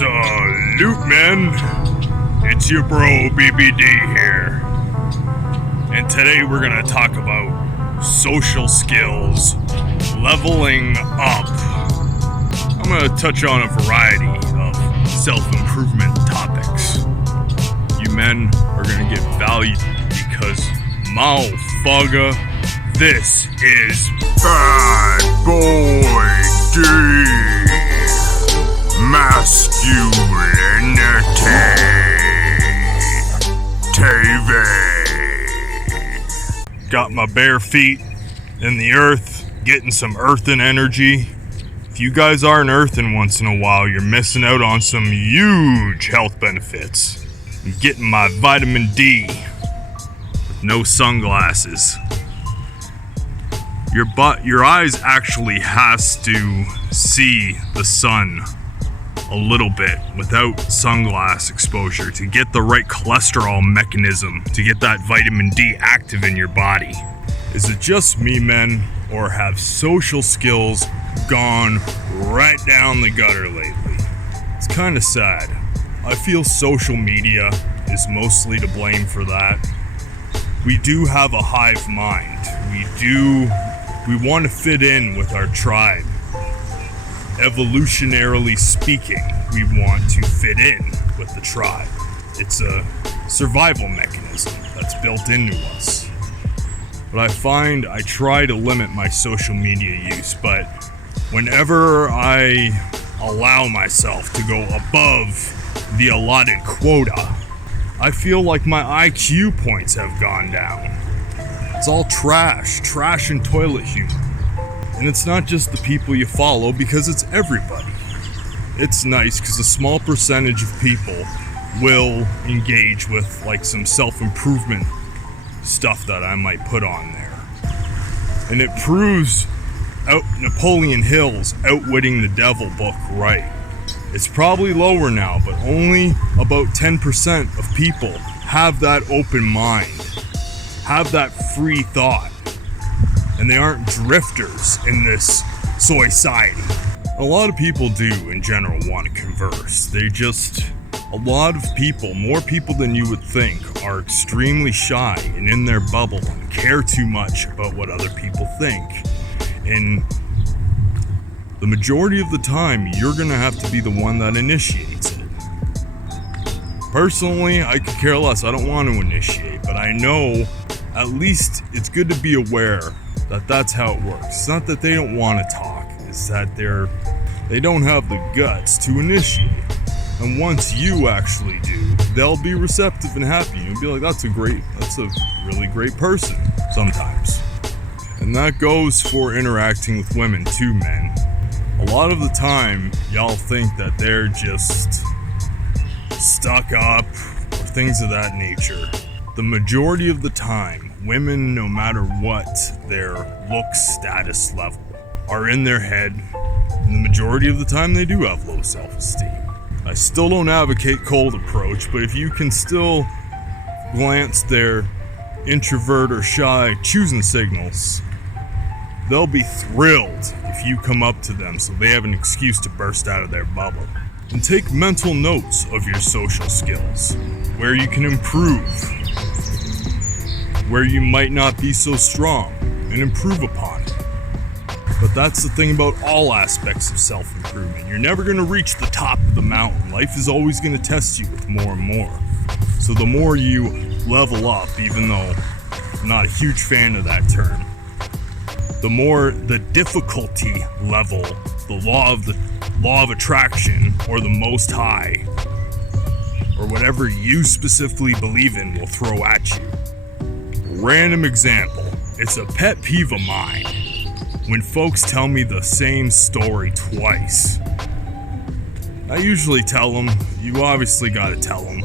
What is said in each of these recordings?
Salute, men. It's your bro BBD here. And today we're going to talk about social skills, leveling up. I'm going to touch on a variety of self-improvement topics. You men are going to get value because, motherfucker, this is Bad Boy D. Masculinity TV. Got my bare feet in the earth, getting some earthen energy. If you guys aren't earthing once in a while, you're missing out on some huge health benefits. I'm getting my vitamin D with no sunglasses. Your eyes actually has to see the sun a little bit without sunglass exposure to get the right cholesterol mechanism to get that vitamin D active in your body. Is it just me, men, or have social skills gone right down the gutter lately? It's kind of sad. I feel social media is mostly to blame for that. We do have a hive mind. We want to fit in with our tribe. Evolutionarily speaking, we want to fit in with the tribe. It's a survival mechanism that's built into us. But I find I try to limit my social media use, but whenever I allow myself to go above the allotted quota, I feel like my IQ points have gone down. It's all trash and toilet humor. And it's not just the people you follow, because it's everybody. It's nice because a small percentage of people will engage with like some self-improvement stuff that I might put on there. And it proves Napoleon Hill's Outwitting the Devil book right. It's probably lower now, but only about 10% of people have that open mind, have that free thought. And they aren't drifters in this society. A lot of people do in general want to converse. A lot of people, more people than you would think, are extremely shy and in their bubble and care too much about what other people think. And the majority of the time, you're gonna have to be the one that initiates it. Personally, I could care less. I don't want to initiate, but I know at least it's good to be aware that that's how it works. It's not that they don't want to talk, it's that they don't have the guts to initiate. And once you actually do, they'll be receptive and happy. You'll be like, that's a really great person sometimes. And that goes for interacting with women too, men. A lot of the time, y'all think that they're just stuck up or things of that nature. The majority of the time, women, no matter what their look status level, are in their head, and the majority of the time they do have low self-esteem. I still don't advocate cold approach, but if you can still glance their introvert or shy choosing signals, they'll be thrilled if you come up to them so they have an excuse to burst out of their bubble. And take mental notes of your social skills, where you can improve, where you might not be so strong, and improve upon it. But that's the thing about all aspects of self-improvement. You're never going to reach the top of the mountain. Life is always going to test you with more and more. So the more you level up, even though I'm not a huge fan of that term, the more the difficulty level, the law of attraction, or the most high, or whatever you specifically believe in will throw at you. Random example, it's a pet peeve of mine when folks tell me the same story twice. I usually tell them, you obviously gotta tell them,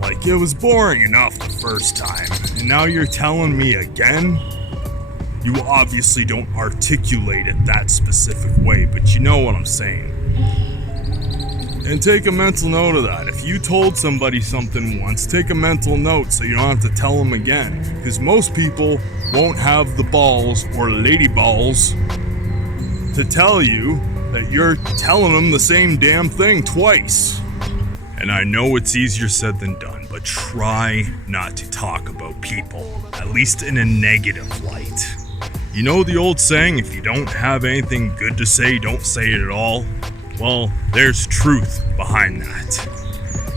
like, it was boring enough the first time, and now you're telling me again? You obviously don't articulate it that specific way, but you know what I'm saying. And take a mental note of that. If you told somebody something once, take a mental note so you don't have to tell them again. Because most people won't have the balls or lady balls to tell you that you're telling them the same damn thing twice. And I know it's easier said than done, but try not to talk about people, at least in a negative light. You know the old saying, if you don't have anything good to say, don't say it at all? Well, there's truth behind that.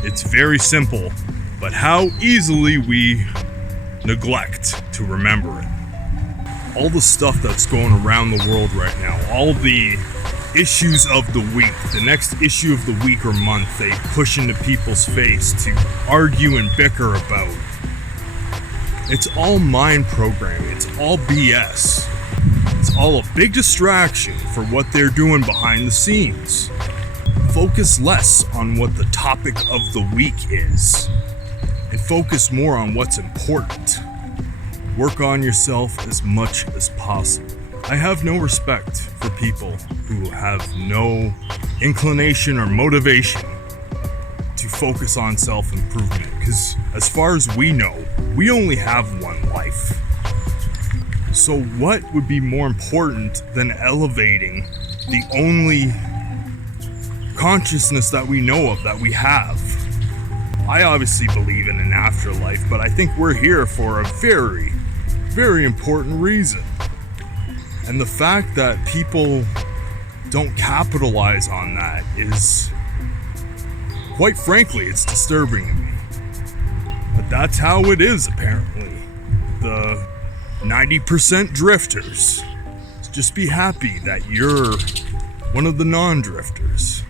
It's very simple, but how easily we neglect to remember it. All the stuff that's going around the world right now, all the issues of the week, the next issue of the week or month, they push into people's face to argue and bicker about. It's all mind programming. It's all BS. It's all a big distraction for what they're doing behind the scenes. Focus less on what the topic of the week is, and focus more on what's important. Work on yourself as much as possible. I have no respect for people who have no inclination or motivation to focus on self-improvement, because as far as we know, we only have one life. So what would be more important than elevating the only consciousness that we know of, that we have? I obviously believe in an afterlife, but I think we're here for a very, very important reason. And the fact that people don't capitalize on that is, quite frankly, it's disturbing to me. But that's how it is, apparently. The 90% drifters. Just be happy that you're one of the non-drifters.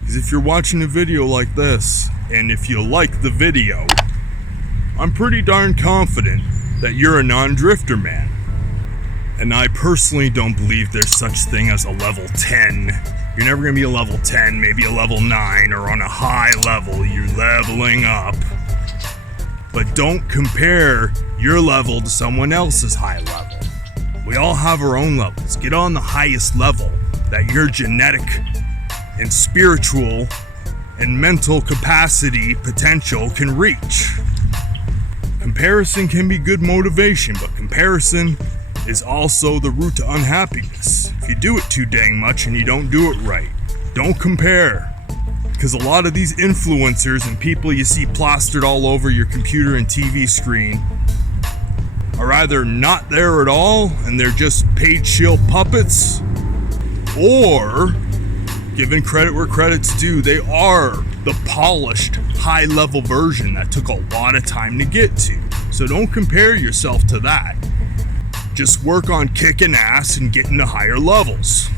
Because if you're watching a video like this, and if you like the video, I'm pretty darn confident that you're a non-drifter man. And I personally don't believe there's such thing as a level 10. You're never going to be a level 10, maybe a level 9, or on a high level, you're leveling up. But don't compare your level to someone else's high level. We all have our own levels. Get on the highest level that your genetic and spiritual and mental capacity potential can reach. Comparison can be good motivation, but comparison is also the root to unhappiness. If you do it too dang much and you don't do it right, don't compare. Because a lot of these influencers and people you see plastered all over your computer and TV screen are either not there at all and they're just paid shield puppets, or, given credit where credit's due, they are the polished, high-level version that took a lot of time to get to. So don't compare yourself to that. Just work on kicking ass and getting to higher levels.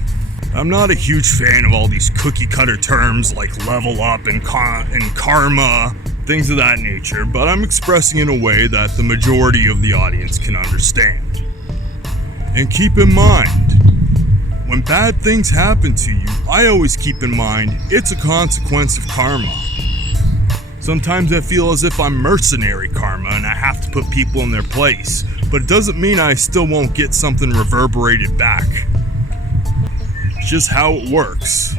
I'm not a huge fan of all these cookie-cutter terms like level up and karma, things of that nature, but I'm expressing in a way that the majority of the audience can understand. And keep in mind, when bad things happen to you, I always keep in mind it's a consequence of karma. Sometimes I feel as if I'm mercenary karma and I have to put people in their place, but it doesn't mean I still won't get something reverberated back. It's just how it works.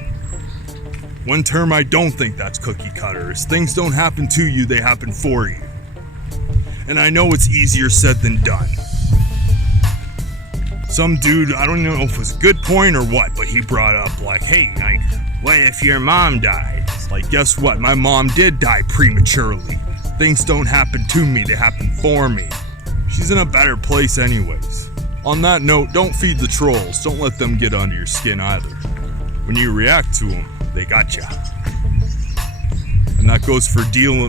One term I don't think that's cookie cutter is things don't happen to you, they happen for you. And I know it's easier said than done. Some dude, I don't know if it was a good point or what, but he brought up like, hey, like, what if your mom died? It's like, guess what? My mom did die prematurely. Things don't happen to me, they happen for me. She's in a better place anyways. On that note, don't feed the trolls. Don't let them get under your skin either. When you react to them, they got ya. And that goes for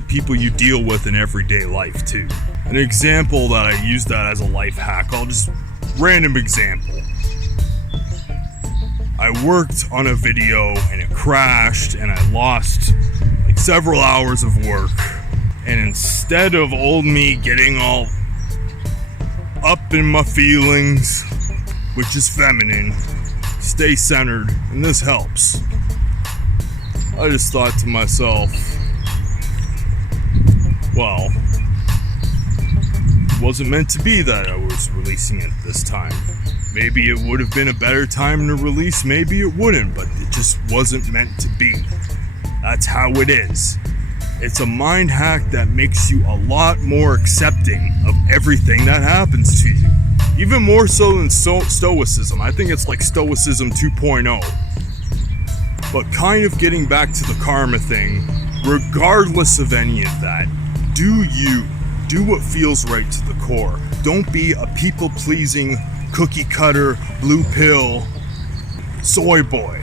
people you deal with in everyday life too. An example that I use that as a life hack, random example. I worked on a video and it crashed and I lost like several hours of work. And instead of old me getting all up in my feelings, which is feminine, stay centered, and this helps. I just thought to myself, well, it wasn't meant to be that I was releasing it this time. Maybe it would have been a better time to release, maybe it wouldn't, but it just wasn't meant to be. That's how it is. It's a mind hack that makes you a lot more accepting of everything that happens to you. Even more so than stoicism. I think it's like stoicism 2.0. But kind of getting back to the karma thing, regardless of any of that, do you. Do what feels right to the core. Don't be a people-pleasing, cookie-cutter, blue pill, soy boy.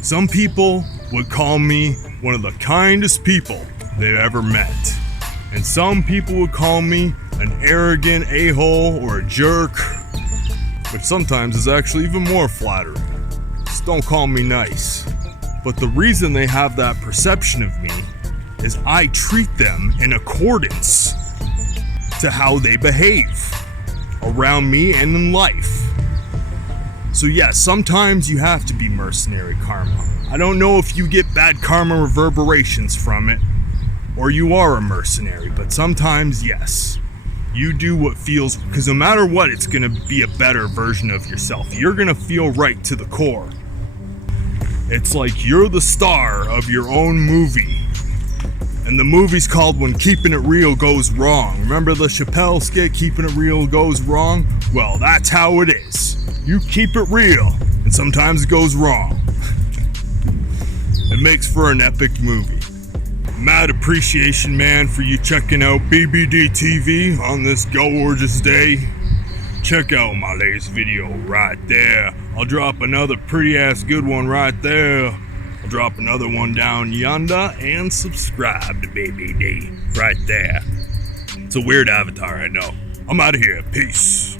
Some people would call me one of the kindest people they've ever met. And some people would call me an arrogant a-hole or a jerk, which sometimes is actually even more flattering. Just don't call me nice. But the reason they have that perception of me is I treat them in accordance to how they behave around me and in life. So yes, sometimes you have to be mercenary karma. I don't know if you get bad karma reverberations from it, or you are a mercenary, but sometimes yes. You do what feels, because no matter what, it's gonna be a better version of yourself. You're gonna feel right to the core. It's like you're the star of your own movie. And the movie's called When Keeping It Real Goes Wrong. Remember the Chappelle skit, Keeping It Real Goes Wrong? Well, that's how it is. You keep it real, and sometimes it goes wrong. It makes for an epic movie. Mad appreciation, man, for you checking out BBD TV on this gorgeous day. Check out my latest video right there. I'll drop another pretty ass good one right there. I'll drop another one down yonder, and subscribe to BBD right there. It's a weird avatar, I know. I'm out of here. Peace.